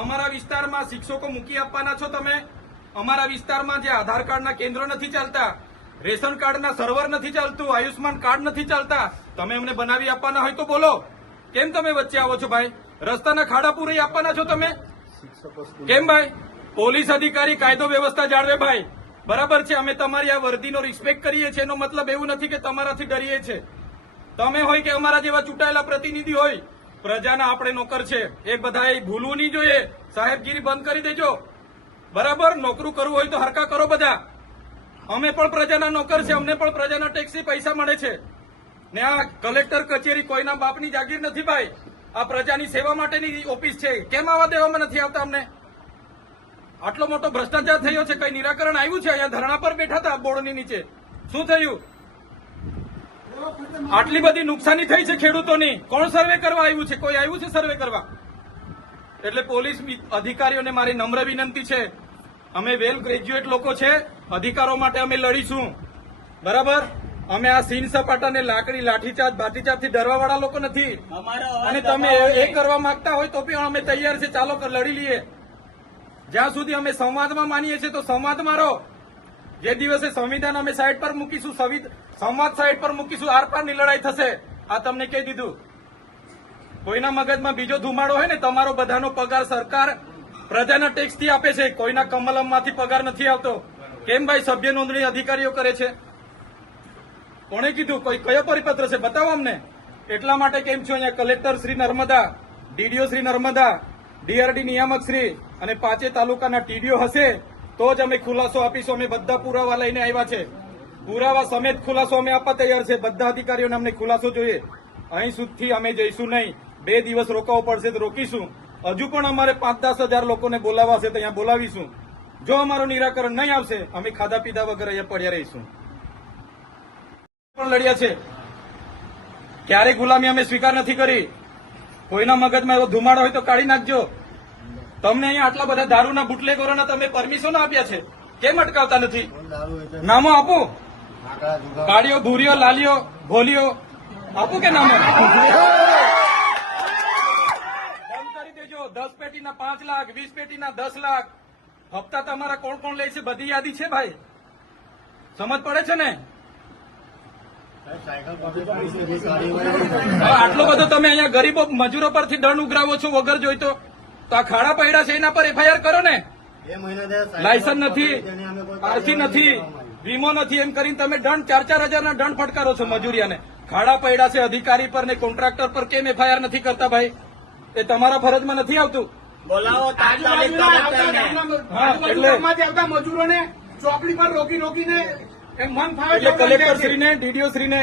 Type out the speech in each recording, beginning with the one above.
અમારા વિસ્તારમાં શિક્ષકો મૂકી આપવાના છો તમે? અમારા વિસ્તારમાં જે આધાર કાર્ડના કેન્દ્રો નથી ચાલતા, રેશન કાર્ડના સર્વર નથી ચાલતું, આયુષ્માન કાર્ડ નથી ચાલતા, તમે અમને બનાવી આપવાના હોય તો બોલો. કેમ તમે વચ્ચે આવો છો ભાઈ? રસ્તાના ખાડા પૂરી આપવાના છો તમે? કેમ ભાઈ? પોલીસ અધિકારી કાયદો વ્યવસ્થા જાળવે ભાઈ. બરાબર છે, અમે તમારી આ વર્દીનો રિસ્પેક્ટ કરીએ છીએ. એનો મતલબ એવું નથી કે તમારાથી ડરીએ છીએ. તમે હોય કે અમારા જેવા ચૂંટાયેલા પ્રતિનિધિ હોય, પ્રજાના આપણે નોકર છે. એ બધાએ ભૂલવું નહીં જોઈએ. સાહેબગીરી બંધ કરી દેજો. બરાબર, નોકરું કરવું હોય તો હરકા કરો બધા. અમે પણ પ્રજાના નોકર છે, અમને પણ પ્રજાના ટેક્સથી પૈસા મળે છે. ને આ કલેક્ટર કચેરી કોઈના બાપની જાગીર નથી ભાઈ. આ પ્રજાની સેવા માટેની ઓફિસ છે. કેમ આવા દેવામાં નથી આવતા અમને? આટલો મોટો ભ્રષ્ટાચાર થયો છે, કઈ નિરાકરણ આવ્યું છે? અહીંયા ધરણા પર બેઠા હતા બોર્ડની નીચે, શું થયું? આટલી બધી નુકસાની થઈ છે ખેડૂતોની. કોણ સર્વે કરવા આવ્યું છે? કોઈ આવ્યું છે સર્વે કરવા? એટલે પોલીસ અધિકારીઓને મારી નમ્ર વિનંતી છે, અમે વેલ ગ્રેજ્યુએટ લોકો છે, અધિકારો માટે અમે લડીશું. બરાબર, અમે આ સીન સપાટાને લાકડી લાઠીચાર્જ બાઠીચાર્જથી ડરવાવાળા લોકો નથી. અને તમે એ કરવા માંગતા હોય તો પણ અમે તૈયાર છે. ચાલો લડી લઈએ. જ્યાં સુધી અમે સંવાદમાં માનીએ છીએ તો સંવાદમાં રહો. જે દિવસે સંવિધાન અમે સાઈડ પર મૂકીશું, સંવાદ સાઈડ પર મૂકીશું, આરપારની લડાઈ થશે. આ તમને કહી દીધું. કોઈના મગજમાં બીજો ધુમાડો હોય ને, તમારો બધાનો પગાર સરકાર પ્રજાના ટેક્સથી આપે છે, કોઈના કમલમમાંથી પગાર નથી આવતો. કેમ ભાઈ સભ્ય નોંધણી અધિકારીઓ કરે છે? કોણે કીધું? કયો પરિપત્ર છે? બતાવો અમને. એટલા માટે કેમ છો અહીંયા collector Shri Narmada, DDO Shri Narmada, DRD નિયામક શ્રી અને 5 તાલુકાના ટીડીઓ હશે તો જ અમે ખુલાસો આપીશું. અમે બધા પુરાવા લઈને આવ્યા છે. પુરાવા સમેત ખુલાસો અમે આપવા તૈયાર છે. બધા અધિકારીઓને અમને ખુલાસો જોઈએ. અહીં સુધી અમે જઈશું નહીં. 2 દિવસ રોકાવું પડશે તો રોકીશું. હજુ પણ અમારે 5-10 હજાર લોકોને બોલાવવા છે તો અહીંયા બોલાવીશું. જો અમારું નિરાકરણ નહીં આવશે, અમે ખાધા પીધા વગર અહીંયા પડ્યા રહીશું. પણ લડ્યા છે, ક્યારેય ગુલામી અમે સ્વીકાર નથી કરી. કોઈના મગજમાં એવો ધુમાડો હોય તો કાઢી નાખજો. તમને અહીંયા આટલા બધા દારૂના બુટલેગરોના તમે પરમિશન આપ્યા છે, કેમ અટકાવતા નથી? નામો આપો. કાળીઓ, ભૂરીઓ, લાલીઓ, ભોલીઓ આપો કે નામો? બંધ કરી દેજો. 10 પેટીના 5 લાખ, 20 પેટીના 10 લાખ. હપ્તા તમારા કોણ કોણ લે છે બધી યાદી છે ભાઈ. સમજ પડે છે ને? આટલો બધો તમે અહીંયા ગરીબો મજૂરો પરથી દંડ ઉઘરાવો છો વગર જોઈતો. તો આ ખાડા પડ્યા છે એના પર એફઆઈઆર કરો ને. લાયસન્સ નથી, આરસી નથી, વીમો નથી, એમ કરીને તમે દંડ 4-4 હજારના દંડ ફટકારો છો મજૂરિયાને. ખાડા પડ્યા છે અધિકારી પર ને કોન્ટ્રાક્ટર પર કેમ એફઆઈઆર નથી કરતા ભાઈ? એ તમારા ફરજમાં નથી આવતું. બોલાવો આવતા મજૂરોને ચોકડી પર રોકીને એટલે કલેક્ટરશ્રીને, ડીડીઓશ્રીને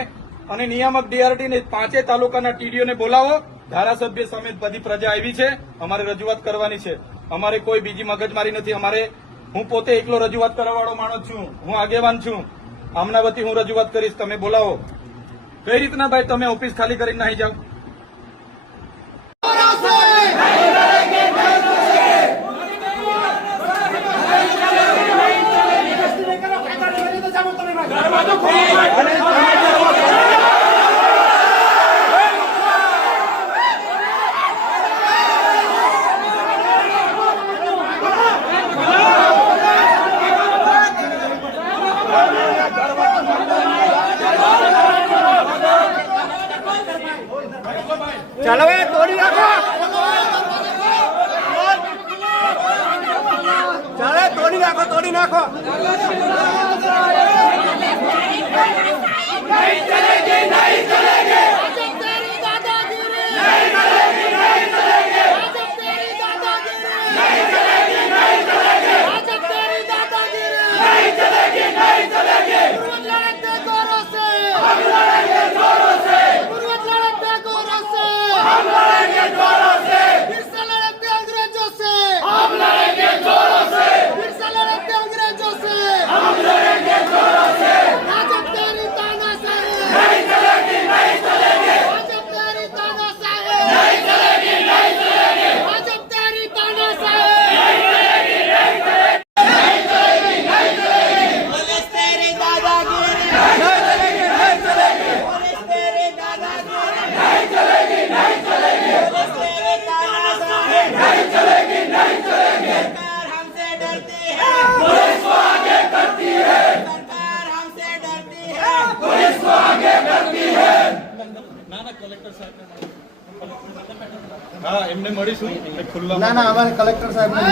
અને નિયામક ડીઆરડી ને 5 તાલુકાના ટીડીઓને બોલાવો. ધારાસભ્ય સમેત બધી પ્રજા આવી છે. અમારે રજૂઆત કરવાની છે. અમારે કોઈ બીજી મગજમારી નથી. હું પોતે એકલો રજૂઆત કરવાવાળો માણસ છું. હું આગેવાન છું. આમના વતી હું રજૂઆત કરીશ. તમે બોલાવો. કઈ રીતના ભાઈ તમે ઓફિસ ખાલી કરીને નાહી જાઓ? ચાલો ભાઈ તોડી નાખો. ચાલે તોડી નાખો, તોડી નાખો. નહીં ચલેગી, નહીં ચલેગી. તેરી દાદાગીરી નહીં ચલેગી, નહીં ચલેગી. તેરી દાદાગીરી નહીં ચલેગી, નહીં ચલેગી. તેરી દાદાગીરી નહીં ચલેગી, નહીં ચલેગી. પૂર્વ લड़ते जोरों से हम लड़ेंगे, जोरों से. पूर्व लड़ते जोरों से हम लड़ेंगे, जोरों से. फिर से लड़ेंगे अंग्रेजों से हम लड़ेंगे, जोरों से. फिर से लड़ेंगे अंग्रेजों से हम लड़ेंगे, जोरों से. तेरी तानाशाही नहीं चलेगी, नहीं चलेगी. મળીશું ખુલ્લા ના ના અમારે કલેક્ટર સાહેબ આ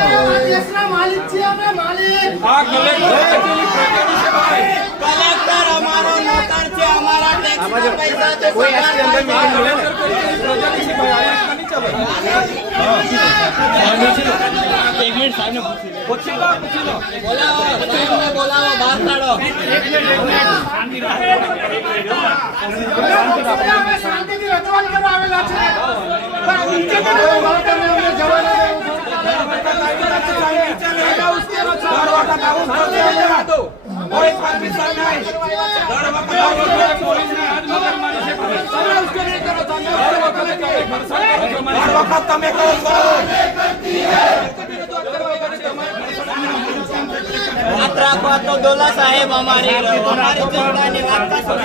દેશના માલિક છીએ અમે, માલિક. આ કલેક્ટર કચેરી પ્રજાની છે ભાઈ. કલેક્ટર અમારો નોકર છે, અમારા ટેક્સના પૈસાથી કોઈ એસટી અંદર આ meeting બોલે ને? કલેક્ટર કચેરી પ્રજાની છે ભાઈ. આ રીતના નહીં ચાલે. પૂછી લો. બોલાવો, સાહેબને બોલાવો, બહાર કાઢો. અમે શાંતિથી રજૂઆત કરવા આવેલા છે. પણ ઊંચે તમે અમને જવા ના દેવું. કોઈ પાકિસ્તાન નહીં. દર વખતે પોલીસની હાથ મગર મારી છે ભાઈ. દર વખતે તમે કરો છો. વાત રાખવા તો દોલા સાહેબ અમારી જનતાની વાત કશું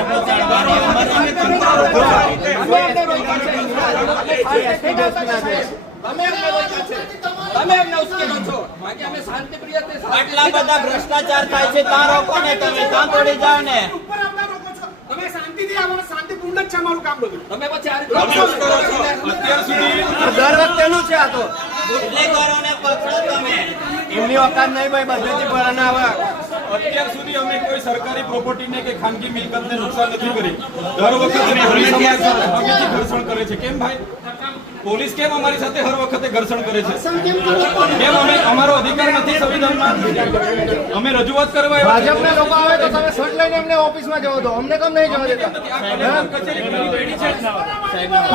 આટલા બધા ભ્રષ્ટાચાર થાય છે ત્યાં રોકો ને તમે, ત્યાં તોડી જાઓ ને. ઉપર આવતા લોકો છો. તમે શાંતિથી આવો ને શાંતિપૂર્ણ જ છે અમારું કામ બધું. તમે પછી આ તમે શું કરો છો? અત્યાર સુધી દર વખતેનું છે આ તો. બુટલેગરોને પકડો તમે. એમની ઓકાત નહીં ભાઈ, બધેથી ભરાના આવે. અત્યાર સુધી અમે કોઈ સરકારી પ્રોપર્ટીને કે ખાનગી મિલકતને નુકસાન નથી કરી. દર વખતે પોલીસ અમારી સાથે હવેથી ઘર્ષણ કરે છે. કેમ ભાઈ? પોલીસ કેમ અમારી સાથે હર વખતે ઘર્ષણ કરે છે? કેમ અમે અમારો અધિકાર નથી સંવિધાનમાં? અમે રજૂઆત કરવા આવ્યા છીએ. ભાજપના લોકો આવે તો તમે શર્ટ લઈને એમને ઓફિસમાં જવો દો, અમને કેમ નહીં જવા દેતા?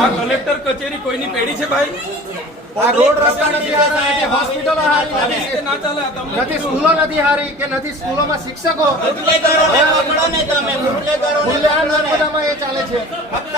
આ કલેક્ટર કચેરી કોઈની પેઢી છે ભાઈ? આ રોડ રસ્તા નથી હારા, નથી હોસ્પિટલો હારી આ રીતે નથી, ના ચાલે. આ તમને નથી સ્કૂલો નથી હારી કે નથી સ્કૂલોમાં શિક્ષકો. બુટલેગરોને પકડો ને તમે, બુટલેગરોને આ નર્મદામાં એ ચાલે છે. ફક્ત